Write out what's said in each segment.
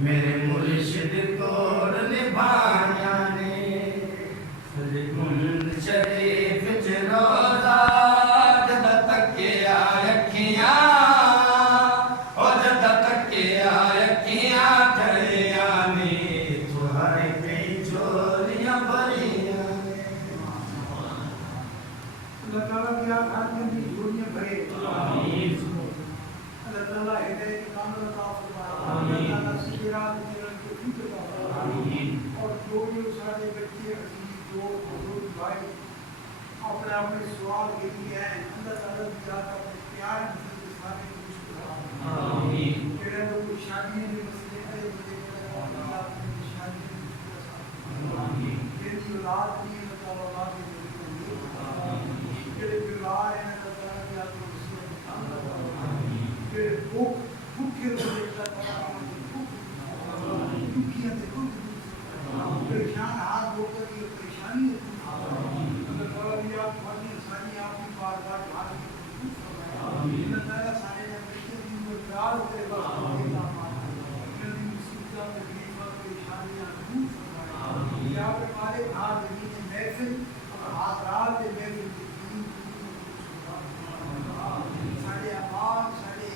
मेरे मुर्शिद को निभाया ने अल्लाह ताला की आँख में भी झोलियाँ भरे। आमीन। अल्लाह ताला हिदायत कामिल अता फरमाए। आमीन। अल्लाह ताला सिरात चलन के फिक्र अता फरमाए। आमीन। और जो सारे बच्चे अजीज जो बुजुर्ग भाई अपने अपने सवाल के लिए हैं, अल्लाह ताला की आँख अपने प्यार के सारे आमीन। जेड़ा लोग शादियों में मसले है अल्लाह अपनी शादियों में आमीन। तेरी औलाद की अल्लाह औलाद की जेड़े बीमार हैं अल्लाह ताला की आँख में जेड़े भूखे लोग अल्लाह ताला दुखियां देखो परेशान हाथ होकर ये परेशानी है अल्लाह ताला की आँख वाली सारी आपकी बार-बार हाथ अल्लाह ताला सारे नबी के प्यार होते वास्ते मुसीबत तकलीफ परेशानियां दूर फरमाए। या हमारे हाज़रीन महफिल और हाज़रात महफिल सारे अमाल सारे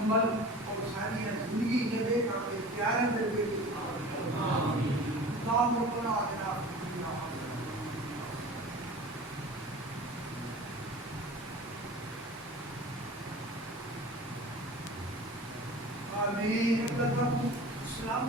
अमल और सारी जिंदगी जब एक प्यारे दरबार नाम रखना आना आमीन। अल्लाह सलाम